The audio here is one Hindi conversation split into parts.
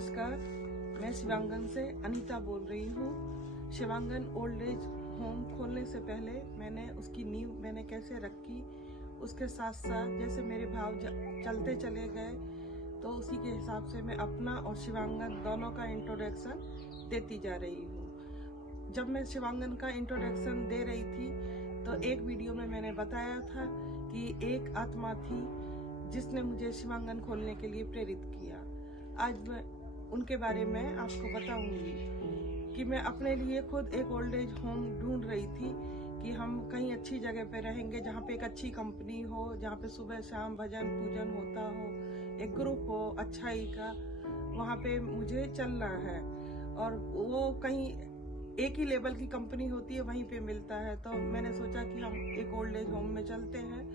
नमस्कार, मैं शिवांगन से अनीता बोल रही हूँ। शिवांगन ओल्ड एज होम खोलने से पहले मैंने उसकी नींव मैंने कैसे रखी, उसके साथ साथ जैसे मेरे भाव चलते चले गए तो उसी के हिसाब से मैं अपना और शिवांगन दोनों का इंट्रोडक्शन देती जा रही हूँ। जब मैं शिवांगन का इंट्रोडक्शन दे रही थी तो एक वीडियो में मैंने बताया था कि एक आत्मा थी जिसने मुझे शिवांगन खोलने के लिए प्रेरित किया। आज मैं उनके बारे में आपको बताऊंगी कि मैं अपने लिए खुद एक ओल्ड एज होम ढूंढ रही थी कि हम कहीं अच्छी जगह पे रहेंगे जहाँ पे एक अच्छी कंपनी हो, जहाँ पे सुबह शाम भजन पूजन होता हो, एक ग्रुप हो अच्छाई का, वहाँ पे मुझे चलना है। और वो कहीं एक ही लेवल की कंपनी होती है वहीं पे मिलता है। तो मैंने सोचा कि हम एक ओल्ड एज होम में चलते हैं,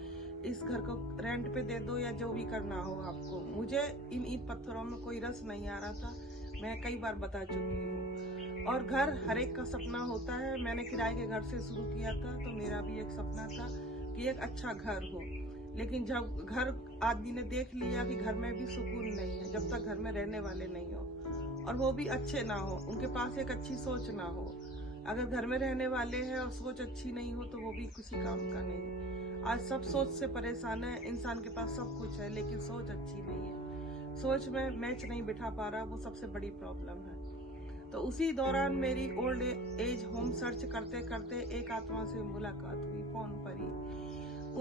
इस घर को रेंट पे दे दो या जो भी करना हो आपको। मुझे इन ईंट पत्थरों में कोई रस नहीं आ रहा था, मैं कई बार बता चुकी हूँ। और घर हर एक का सपना होता है। मैंने किराए के घर से शुरू किया था तो मेरा भी एक सपना था कि एक अच्छा घर हो, लेकिन जब घर आदमी ने देख लिया कि घर में भी सुकून नहीं है जब तक घर में रहने वाले नहीं हो, और वो भी अच्छे ना हो, उनके पास एक अच्छी सोच ना हो। अगर घर में रहने वाले हैं और सोच अच्छी नहीं हो तो वो भी किसी काम का नहीं। आज सब सोच से परेशान है, इंसान के पास सब कुछ है लेकिन सोच अच्छी नहीं है, सोच में मैच नहीं बिठा पा रहा, वो सबसे बड़ी प्रॉब्लम है। तो उसी दौरान मेरी ओल्ड एज होम सर्च करते करते एक आत्मा से मुलाकात हुई फोन पर ही।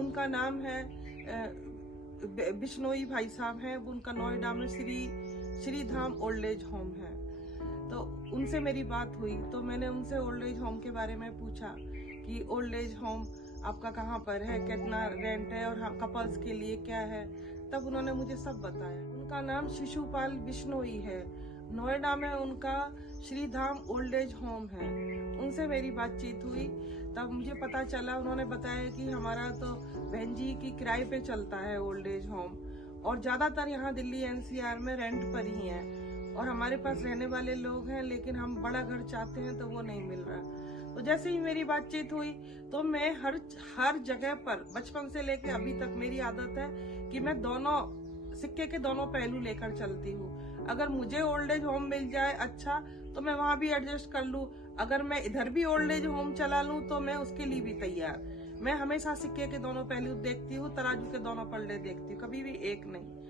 उनका नाम है बिश्नोई भाई साहब हैं, उनका नोएडा में श्री धाम ओल्ड एज होम है। तो उनसे मेरी बात हुई तो मैंने उनसे ओल्ड एज होम के बारे में पूछा कि ओल्ड एज होम आपका कहाँ पर है, कितना रेंट है और कपल्स के लिए क्या है। तब उन्होंने मुझे सब बताया। उनका नाम शिशुपाल बिश्नोई है, नोएडा में उनका श्री धाम ओल्ड एज होम है। उनसे मेरी बातचीत हुई तब मुझे पता चला, उन्होंने बताया कि हमारा तो बहन जी की किराए पे चलता है ओल्ड एज होम, और ज्यादातर यहाँ दिल्ली एनसीआर में रेंट पर ही है, और हमारे पास रहने वाले लोग हैं लेकिन हम बड़ा घर चाहते हैं तो वो नहीं मिल रहा। तो जैसे ही मेरी बातचीत हुई तो मैं हर जगह पर बचपन से लेके अभी तक मेरी आदत है कि मैं दोनों सिक्के के दोनों पहलू लेकर चलती हूँ। अगर मुझे ओल्ड एज होम मिल जाए अच्छा तो मैं वहां भी एडजस्ट कर लूँ, अगर मैं इधर भी ओल्ड एज होम चला लूँ तो मैं उसके लिए भी तैयार। मैं हमेशा सिक्के के दोनों पहलू देखती हूँ, तराजू के दोनों पलड़े देखती हूँ, कभी भी एक नहीं।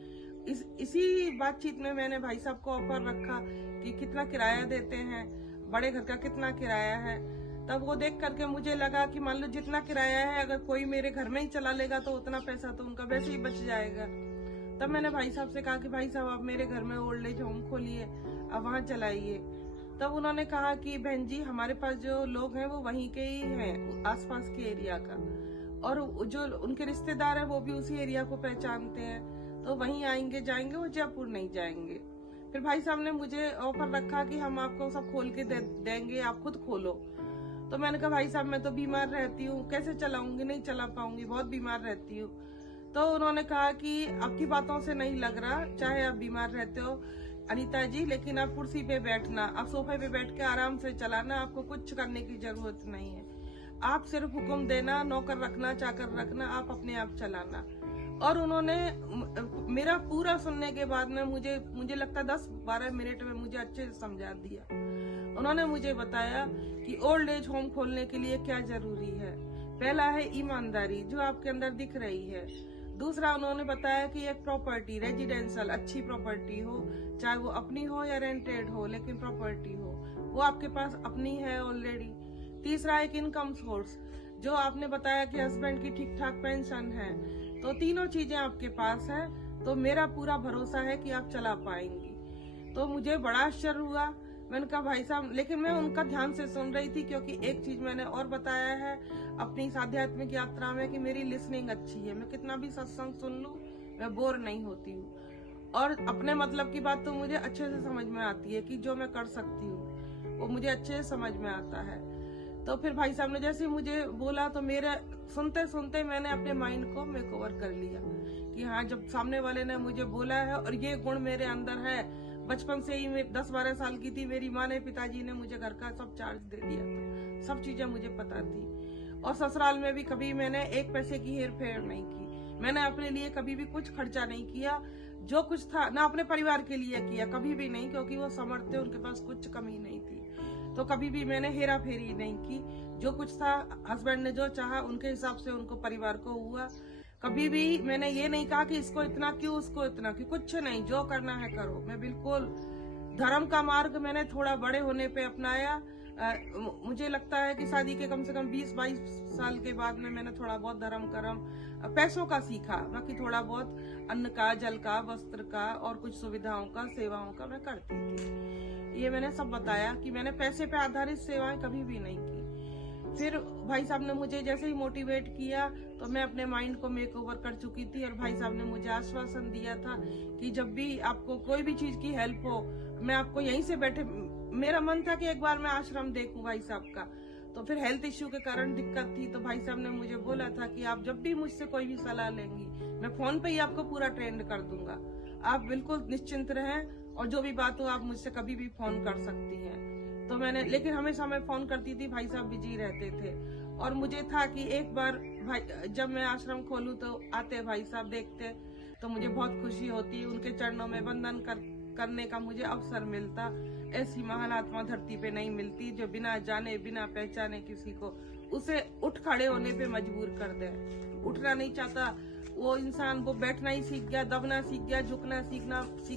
इसी बातचीत में मैंने भाई साहब को ऑफर रखा कि कितना किराया देते हैं, बड़े घर का कितना किराया है। तब वो देख करके मुझे लगा कि मान लो जितना किराया है अगर कोई मेरे घर में ही चला लेगा तो उतना पैसा तो उनका वैसे ही बच जाएगा। तब मैंने भाई साहब से कहा कि भाई साहब आप मेरे घर में ओल्ड एज होम खोलिए, अब वहाँ चलाइए। तब उन्होंने कहा कि बहन जी हमारे पास जो लोग हैं वो वहीं के ही हैं, आसपास के एरिया का, और जो उनके रिश्तेदार हैं वो भी उसी एरिया को पहचानते हैं, तो वहीं आएंगे जाएंगे, वो जयपुर नहीं जाएंगे। फिर भाई साहब ने मुझे ऑफर रखा कि हम आपको सब खोल के देंगे, आप खुद खोलो। तो मैंने कहा भाई साहब मैं तो बीमार रहती हूँ, कैसे चलाऊंगी, नहीं चला पाऊंगी, बहुत बीमार रहती हूँ। तो उन्होंने कहा कि आपकी बातों से नहीं लग रहा, चाहे आप बीमार रहते हो अनीता जी, लेकिन आप कुर्सी पे बैठना, आप सोफे पे बैठ के आराम से चलाना, आपको कुछ करने की जरूरत नहीं है, आप सिर्फ हुक्म देना, नौकर रखना, चाकर रखना, आप अपने आप चलाना। और उन्होंने मेरा पूरा सुनने के बाद में मुझे लगता 10-12 मिनट में मुझे अच्छे से समझा दिया। उन्होंने मुझे बताया कि ओल्ड एज होम खोलने के लिए क्या जरूरी है। पहला है ईमानदारी जो आपके अंदर दिख रही है। दूसरा उन्होंने बताया कि एक प्रॉपर्टी रेजिडेंशियल अच्छी प्रॉपर्टी हो, चाहे वो अपनी हो या रेंटेड हो, लेकिन प्रॉपर्टी हो, वो आपके पास अपनी है ऑलरेडी। तीसरा एक इनकम सोर्स, जो आपने बताया कि हस्बैंड की ठीक ठाक पेंशन है, तो तीनों चीजें आपके पास है, तो मेरा पूरा भरोसा है कि आप चला पाएंगी। तो मुझे बड़ा आश्चर्य हुआ। मैंने कहा भाई साहब, लेकिन मैं उनका ध्यान से सुन रही थी क्योंकि एक चीज मैंने और बताया है अपनी आध्यात्मिक यात्रा में कि मेरी लिसनिंग अच्छी है, मैं कितना भी सत्संग सुन लूं मैं बोर नहीं होती हूँ, और अपने मतलब की बात तो मुझे अच्छे से समझ में आती है कि जो मैं कर सकती हूँ वो मुझे अच्छे से समझ में आता है। तो फिर भाई साहब ने जैसे मुझे बोला तो मेरे सुनते सुनते मैंने अपने माइंड को मेकओवर कर लिया कि हाँ, जब सामने वाले ने मुझे बोला है और ये गुण मेरे अंदर है। बचपन से ही मैं 10-12 साल की थी, मेरी माँ ने पिताजी ने मुझे घर का सब चार्ज दे दिया था, सब चीजें मुझे पता थी, और ससुराल में भी कभी मैंने एक पैसे की हेर फेर नहीं की, मैंने अपने लिए कभी भी कुछ खर्चा नहीं किया। जो कुछ था ना अपने परिवार के लिए किया, कभी भी नहीं, क्योंकि वो समर्थ थे, उनके पास कुछ कमी नहीं थी। तो कभी भी मैंने हेरा फेरी नहीं की। जो कुछ था हस्बैंड ने जो चाहा उनके हिसाब से उनको परिवार को हुआ। कभी भी मैंने ये नहीं कहा कि इसको इतना क्यों, उसको इतना क्यों, कुछ नहीं, जो करना है करो। मैं बिल्कुल धर्म का मार्ग मैंने थोड़ा बड़े होने पे अपनाया। मुझे लगता है कि शादी के कम से कम 20-22 साल के बाद में मैंने थोड़ा बहुत धर्म कर्म पैसों का सीखा। बाकी थोड़ा बहुत अन्न का, जल का, वस्त्र का और कुछ सुविधाओं का, सेवाओं का मैं करती थी। ये मैंने सब बताया कि मैंने पैसे पे आधारित सेवाएं कभी भी नहीं की। फिर भाई साहब ने मुझे जैसे ही मोटिवेट किया तो मैं अपने माइंड को मेक ओवर कर चुकी थी। और भाई साहब ने मुझे आश्वासन दिया था कि जब भी आपको कोई भी चीज की हेल्प हो, मैं आपको यहीं से बैठे, मेरा मन था कि एक बार मैं आश्रम देखूं भाई साहब का। तो फिर हेल्थ इश्यू के कारण दिक्कत थी, तो भाई साहब ने मुझे बोला था कि आप जब भी मुझसे कोई भी सलाह लेंगी, मैं फोन पे ही आपको पूरा ट्रेंड कर दूंगा, आप बिल्कुल निश्चिंत रहें और जो भी बात हो आप मुझसे कभी भी फोन कर सकती हैं। तो मैंने, लेकिन हमेशा मैं फोन करती थी, भाई साहब बिजी रहते थे। और मुझे था कि एक बार भाई जब मैं आश्रम खोलूं तो आते भाई साहब, देखते तो मुझे बहुत खुशी होती, उनके चरणों में वंदन करने का मुझे अवसर मिलता। ऐसी महान आत्मा धरती पे नहीं मिलती जो बिना जाने बिना पहचाने किसी को उसे उठ खड़े होने पे मजबूर कर दे। उठना नहीं चाहता वो इंसान, वो बैठना ही सीख गया, दबना सीख गया, झुकना सीख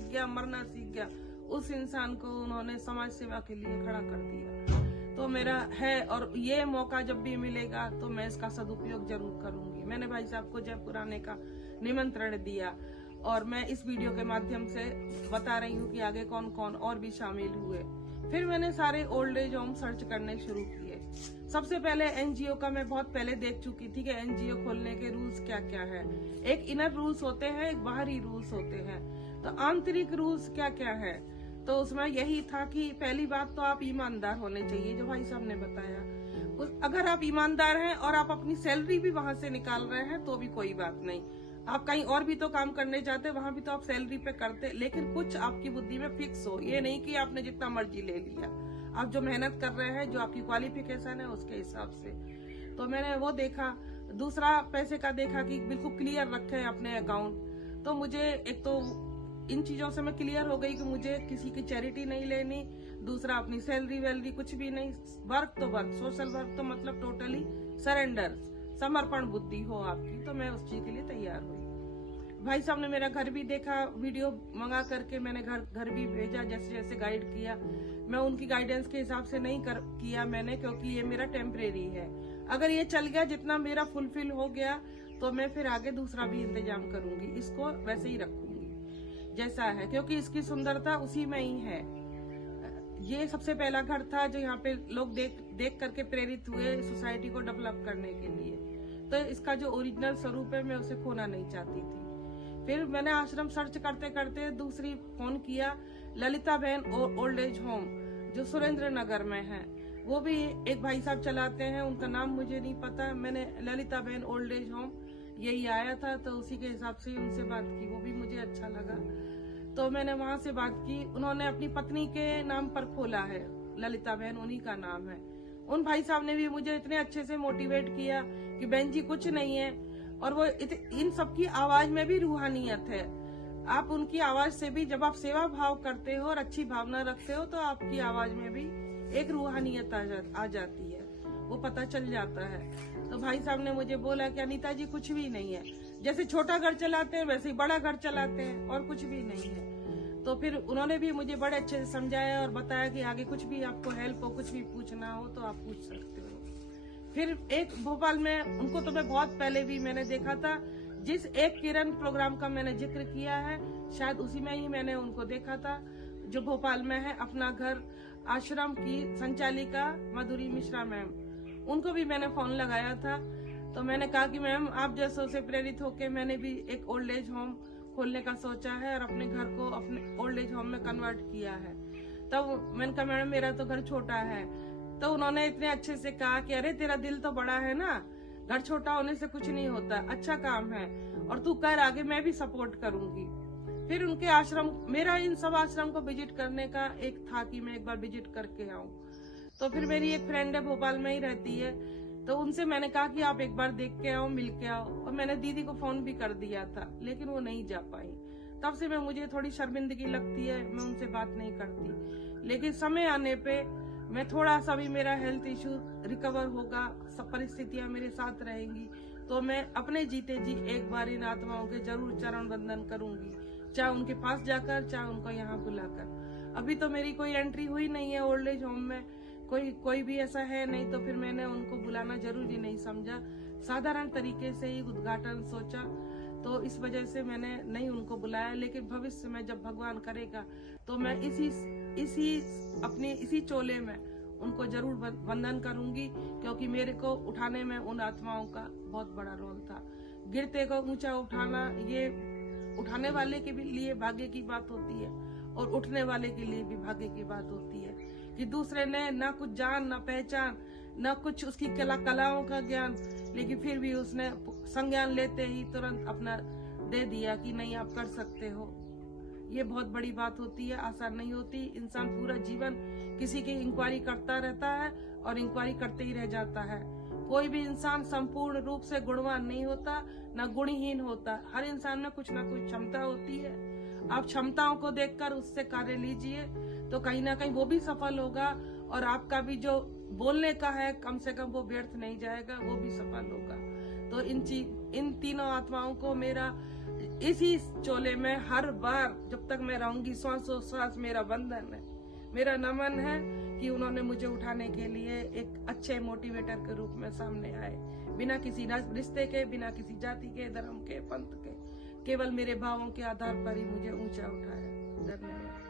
गया, मरना सीख गया, उस इंसान को उन्होंने समाज सेवा के लिए खड़ा कर दिया। तो मेरा है, और ये मौका जब भी मिलेगा तो मैं इसका सदुपयोग जरूर करूंगी। मैंने भाई साहब को जयपुर आने का निमंत्रण दिया और मैं इस वीडियो के माध्यम से बता रही हूँ कि आगे कौन कौन और भी शामिल हुए। फिर मैंने सारे ओल्ड एज होम सर्च करने शुरू किए। सबसे पहले एनजीओ का मैं बहुत पहले देख चुकी थी कि एनजीओ खोलने के रूल्स क्या क्या है। एक इनर रूल्स होते हैं, एक बाहरी रूल्स होते हैं। तो आंतरिक रूल्स क्या क्या है, तो उसमें यही था कि पहली बात तो आप ईमानदार होने चाहिए, जो भाई साहब ने बताया। अगर आप ईमानदार हैं और आप अपनी सैलरी भी वहां से निकाल रहे हैं तो भी कोई बात नहीं। आप कहीं और भी तो काम करने जाते, वहां भी तो आप सैलरी पे करते, लेकिन कुछ आपकी बुद्धि में फिक्स हो। ये नहीं कि आपने जितना मर्जी ले लिया, आप जो मेहनत कर रहे हैं, जो आपकी क्वालिफिकेशन है उसके हिसाब से। तो मैंने वो देखा। दूसरा पैसे का देखा कि बिल्कुल क्लियर रखे अपने अकाउंट। तो मुझे एक तो इन चीजों से मैं क्लियर हो गई कि मुझे किसी की चैरिटी नहीं लेनी। दूसरा अपनी सैलरी वैलरी कुछ भी नहीं, वर्क तो वर्क, सोशल वर्क तो मतलब टोटली सरेंडर, समर्पण बुद्धि हो आपकी। तो मैं उस चीज के लिए तैयार हुई। भाई साहब ने मेरा घर भी देखा, वीडियो मंगा करके मैंने घर भी भेजा, जैसे जैसे गाइड किया। मैं उनकी गाइडेंस के हिसाब से नहीं किया मैंने, क्योंकि ये मेरा टेम्परेरी है। अगर ये चल गया, जितना मेरा फुलफिल हो गया, तो मैं फिर आगे दूसरा भी इंतजाम करूंगी, इसको वैसे ही रखूंगी जैसा है, क्योंकि इसकी सुंदरता उसी में ही है। ये सबसे पहला घर था जो यहाँ पे लोग देख करके प्रेरित हुए सोसाइटी को डेवलप करने के लिए। तो इसका जो ओरिजिनल स्वरूप है मैं उसे खोना नहीं चाहती थी। फिर मैंने आश्रम सर्च करते करते दूसरी फोन किया, ललिता बहन ओल्ड एज होम, जो सुरेंद्र नगर में है। वो भी एक भाई साहब चलाते हैं, उनका नाम मुझे नहीं पता। मैंने ललिता बहन ओल्ड एज होम यही आया था, तो उसी के हिसाब से उनसे बात की। वो भी मुझे अच्छा लगा, तो मैंने वहां से बात की। उन्होंने अपनी पत्नी के नाम पर खोला है, ललिता बहन उन्हीं का नाम है। उन भाई साहब ने भी मुझे इतने अच्छे से मोटिवेट किया कि बहन जी कुछ नहीं है। और वो इन सबकी आवाज में भी रूहानियत है। आप उनकी आवाज से भी, जब आप सेवा भाव करते हो और अच्छी भावना रखते हो, तो आपकी आवाज में भी एक रूहानियत आ जाती है, वो पता चल जाता है। तो भाई साहब ने मुझे बोला कि अनीता जी कुछ भी नहीं है, जैसे छोटा घर चलाते हैं वैसे ही बड़ा घर चलाते हैं, और कुछ भी नहीं है। तो फिर उन्होंने भी मुझे बड़े अच्छे से समझाया और बताया कि आगे कुछ भी आपको हेल्प हो, कुछ भी पूछना हो तो आप पूछ सकते हो। फिर एक भोपाल में, उनको तो मैं बहुत पहले भी मैंने देखा था, जिस एक किरण प्रोग्राम का मैंने जिक्र किया है, शायद उसी में ही मैंने उनको देखा था, जो भोपाल में है। अपना घर आश्रम की संचालिका मधुरी मिश्रा मैम, उनको भी मैंने फोन लगाया था। तो मैंने कहा कि मैम आप जैसों से प्रेरित होकर मैंने भी एक ओल्ड एज होम खोलने का सोचा है और अपने घर को अपने ओल्ड एज होम में कन्वर्ट किया है। तब मैंने कहा मैडम मेरा तो घर छोटा है। तो उन्होंने इतने अच्छे से कहा कि अरे तेरा दिल तो बड़ा है ना, घर छोटा होने से कुछ नहीं होता, अच्छा काम है और तू कर आगे, मैं भी सपोर्ट करूंगी। फिर उनके आश्रम, मेरा इन सब आश्रम को विजिट करने का एक था कि मैं एक बार विजिट करके आऊं। तो फिर मेरी एक फ्रेंड है भोपाल में ही रहती है, तो उनसे मैंने कहा कि आप एक बार देख के आओ, मिल के आओ। और मैंने दीदी को फोन भी कर दिया था, लेकिन वो नहीं जा पाई। तब से मुझे थोड़ी शर्मिंदगी लगती है, मैं उनसे बात नहीं करती। लेकिन समय आने पे मैं थोड़ा सा भी मेरा हेल्थ इशू रिकवर होगा, सब परिस्थितियां मेरे साथ रहेंगी, तो मैं अपने जीते जी एक बार इन आत्माओं के जरूर चरण वंदन करूंगी, चाहे उनके पास जाकर, चाहे उनको यहाँ बुलाकर। अभी तो मेरी कोई एंट्री हुई नहीं है ओल्ड एज होम में, कोई भी ऐसा है नहीं, तो फिर मैंने उनको बुलाना जरूरी नहीं समझा, साधारण तरीके से ही उद्घाटन सोचा, तो इस वजह से मैंने नहीं उनको बुलाया। लेकिन भविष्य में जब भगवान करेगा तो मैं इसी चोले में उनको जरूर वंदन करूंगी, क्योंकि मेरे को उठाने में उन आत्माओं का बहुत बड़ा रोल था। गिरते को ऊंचा उठाना, ये उठाने वाले के लिए भाग्य की बात होती है और उठने वाले के लिए भी भाग्य की बात होती है कि दूसरे ने ना कुछ जान, ना पहचान, ना कुछ उसकी कलाओं का ज्ञान, लेकिन फिर भी उसने संज्ञान लेते ही तुरंत अपना दे दिया कि नहीं आप कर सकते हो। ये बहुत बड़ी बात होती है, आसान नहीं होती। इंसान पूरा जीवन किसी की इंक्वायरी करता रहता है और इंक्वायरी करते ही रह जाता है। कोई भी इंसान संपूर्ण रूप से गुणवान नहीं होता, ना गुणहीन होता। हर इंसान में कुछ ना कुछ क्षमता होती है। आप क्षमताओं को देखकर उससे कार्य लीजिए, तो कहीं ना कहीं वो भी सफल होगा और आपका भी जो बोलने का है कम से कम वो व्यर्थ नहीं जाएगा, वो भी सफल होगा। तो इन तीनों आत्माओं को मेरा इसी चोले में हर बार जब तक मैं रहूंगी श्वास मेरा वंदन है, मेरा नमन है कि उन्होंने मुझे उठाने के लिए एक अच्छे मोटिवेटर के रूप में सामने आए, बिना किसी रिश्ते के, बिना किसी जाति के, धर्म के, पंथ के, केवल मेरे भावों के आधार पर ही मुझे ऊंचा उठाया। धन्यवाद।